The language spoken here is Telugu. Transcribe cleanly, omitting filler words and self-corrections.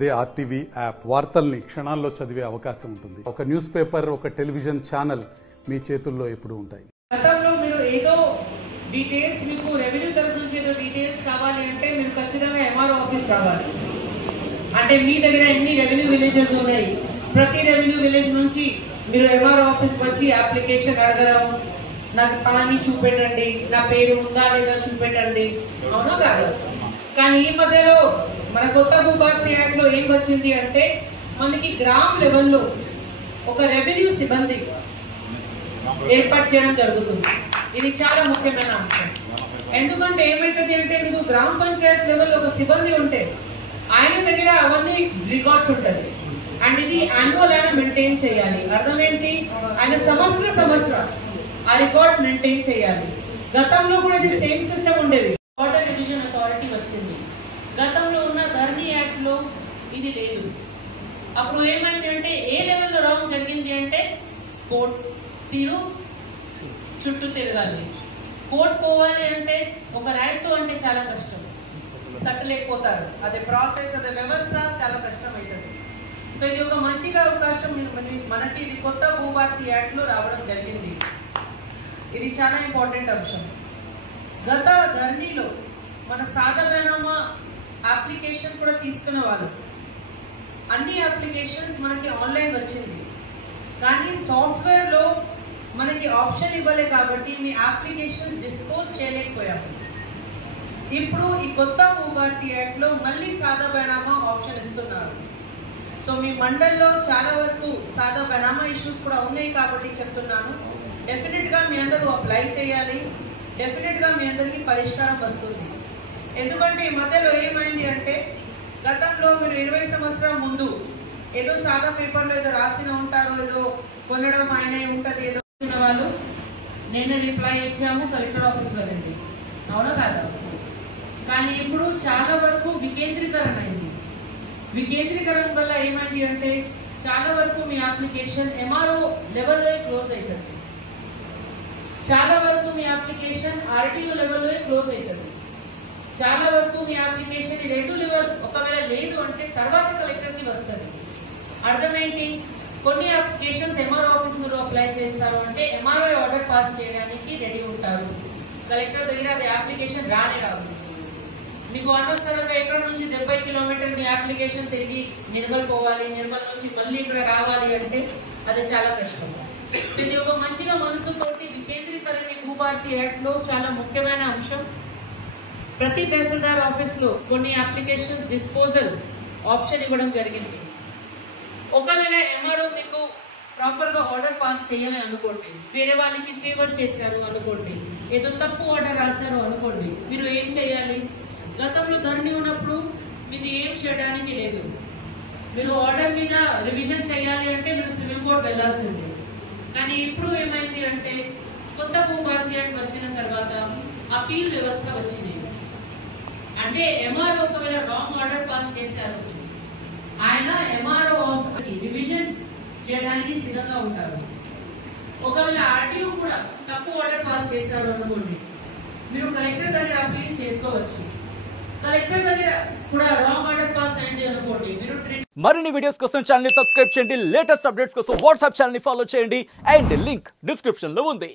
అదే ఆర్టీవీ యాప్ వార్తల్ని క్షణాల్లో చదివే అవకాశం ఉంటుంది. ఒక న్యూస్ పేపర్, ఒక టెలివిజన్ ఛానల్ మీ చేతుల్లో ఎప్పుడు ఉంటాయి. గతంలో మీరు ఏదో డీటెయిల్స్, మీకు రెవెన్యూ తరఫు నుంచి ఏదో డీటెయిల్స్ కావాలి అంటే మీరు ఖచ్చితంగా ఎంఆర్ఓ ఆఫీస్ రావాలి. అంటే మీ దగ్గర ఎన్ని రెవెన్యూ విలేజెస్ ఉన్నాయి, ప్రతి రెవెన్యూ విలేజ్ నుంచి మీరు ఎంఆర్ఓ ఆఫీస్ వచ్చి అప్లికేషన్ అడగడం, నాకు పాని చూపెట్టండి, నా పేరు ఉందా లేదా చూపెట్టండి, అవునా కాదు. కానీ ఈ మధ్యలో మన కొత్త భూభారతి యాక్ట్ లో ఏం వచ్చింది అంటే మనకి గ్రామ్ లెవెల్లో ఒక రెవెన్యూ సిబ్బంది ఏర్పాటు చేయడం జరుగుతుంది. ఇది చాలా ముఖ్యమైన అంశం. ఎందుకంటే ఏమైతుంది అంటే మీకు గ్రామ పంచాయత్ లెవెల్లో ఒక సిబ్బంది ఉంటే ఆయన దగ్గర అవన్నీ రికార్డ్స్ ఉంటుంది. అండ్ ఇది యాన్యువల్ అయినా మెయింటైన్ చేయాలి. అర్థం ఏంటి, ఆయన సంవత్సరం ఆ రికార్డ్ మెయింటైన్ చేయాలి. గతంలో కూడా ఇది సేమ్ సిస్టమ్ ఉండేది. వాటర్ రివిజన్ అథారిటీ వచ్చింది. గతంలో ఉన్న ధర్నీ యాక్ట్ లో ఇది లేదు. అప్పుడు ఏమైంది అంటే ఏ లెవెల్లో రాంగ్ జరిగింది అంటే కోర్ట్ చుట్టూ తిరగాలి. కోర్టు పోవాలి అంటే ఒక రైతు అంటే చాలా కష్టం, తట్టలేకపోతారు. అదే ప్రాసెస్, అదే వ్యవస్థ చాలా కష్టం అవుతుంది. సో ఇది ఒక మంచిగా అవకాశం మనకి ఇది కొత్త భూభారతి యాక్ట్ లో రావడం జరిగింది. ఇది చాలా ఇంపార్టెంట్ అంశం. గత ధర్నీలో మన సాధారణమా అప్లికేషన్ కూడా తీసుకునే వాళ్ళు, అన్ని అప్లికేషన్స్ మనకి ఆన్లైన్ వచ్చింది. కానీ సాఫ్ట్వేర్ లో మనకి ఆప్షన్ ఇవ్వలే కాబట్టి మీ అప్లికేషన్స్ డిస్పోజ్ చేయలేకపోయాము. ఇప్పుడు ఈ కొత్త భూభారతి యాక్ట్ లో మళ్ళీ సాదా బైనామా ఆప్షన్ ఇస్తున్నారు. సో మీ మండల్లో చాలా వరకు సాదా బైనామా ఇష్యూస్ కూడా ఉన్నాయి కాబట్టి చెప్తున్నాను, డెఫినెట్ గా మీ అందరూ అప్లై చేయాలి. డెఫినెట్ గా మీ అందరికి పరిష్కారం వస్తుంది. ఎందుకంటే ఈ మధ్యలో ఏమైంది అంటే గతంలో మీరు 20 సంవత్సరాల ముందు ఏదో సాదా పేపర్లో ఏదో రాసిన ఉంటారు, ఏదో కొనడం ఆయనే ఉంటది, ఏదో వాళ్ళు నేను రిప్లై ఇచ్చాము కలెక్టర్ ఆఫీస్ వెళ్ళండి, అవునా కాదా. కానీ ఇప్పుడు చాలా వరకు వికేంద్రీకరణ అయింది. వికేంద్రీకరణ వల్ల ఏమైంది అంటే చాలా వరకు మీ అప్లికేషన్ ఎంఆర్ఓ లెవెల్లో క్లోజ్ అవుతుంది. చాలా వరకు మీ అప్లికేషన్ ఆర్టీఓ లెవెల్లో క్లోజ్ అవుతుంది. చాలా వరకు మీ అప్లికేషన్ ఈ 2 లెవెల్ ఒకవేళ లేదు అంటే తర్వాత కలెక్టర్ కి వస్తుంది. అర్థం ఏంటి, కొన్ని అప్లికేషన్స్ ఎంఆర్ఓ ఆఫీస్ మీరు అప్లై చేస్తారు అంటే ఎంఆర్ఓ ఆర్డర్ పాస్ చేయడానికి రెడీ ఉంటారు. కలెక్టర్ దగ్గర అది అప్లికేషన్ రానే రాదు. మీకు అనవసరంగా ఇక్కడ నుంచి 70 కిలోమీటర్ మీ అప్లికేషన్ తిరిగి నిర్మల్ పోవాలి, నిర్మల్ నుంచి మళ్ళీ ఇక్కడ రావాలి అంటే అది చాలా కష్టం. ఇది ఒక మంచిగా మనసుతోటి వికేంద్రీకరణ భూభారతి యాక్ట్ లో చాలా ముఖ్యమైన అంశం. ప్రతి తహసీల్దార్ ఆఫీస్ లో కొన్ని అప్లికేషన్స్ డిస్పోజల్ ఆప్షన్ ఇవ్వడం జరిగింది. ఒకవేళ ఎంఆర్ఓ మీకు ప్రాపర్ గా ఆర్డర్ పాస్ చేయాలి అనుకోండి, వేరే వాళ్ళకి ఫేవర్ చేశారు అనుకోండి, ఏదో తప్పు ఆర్డర్ రాశారు అనుకోండి, మీరు ఏం చేయాలి. గతంలో ధరణి ఉన్నప్పుడు మీరు ఏం చేయడానికి లేదు. మీరు ఆర్డర్ మీద రివిజన్ చేయాలి అంటే మీరు సివిల్ కోర్ట్ వెళ్లాల్సిందే. కానీ ఇప్పుడు ఏమైంది అంటే కొత్త భూభారతి యాక్ట్ వచ్చిన తర్వాత అపీల్ వ్యవస్థ వచ్చింది. అంటే ఎంఆర్ఓ ఒకవేళ రాంగ్ ఆర్డర్ పాస్ చేశారు, ఆయన ఎంఆర్ఓ రివిజన్ చేయడానికి సిద్ధంగా ఉంటారు. ఒకవేళ ఆర్టీఓ కూడా తప్పు ఆర్డర్ పాస్ చేశారు అనుకోండి, మీరు కలెక్టర్ దగ్గర అపీల్ చేసుకోవచ్చు. కలెక్టర్ దగ్గర కూడా రాంగ్ ఆర్డర్ పాస్ అయింది అనుకోండి, మీరు మరిన్ని వీడియోస్ కోసం ఛానల్ ని సబ్స్క్రైబ్ చేయండి. లేటెస్ట్ అప్డేట్స్ కోసం వాట్సాప్ ఛానల్ ని ఫాలో చేయండి. అండ్ లింక్ డిస్క్రిప్షన్ లో ఉంది.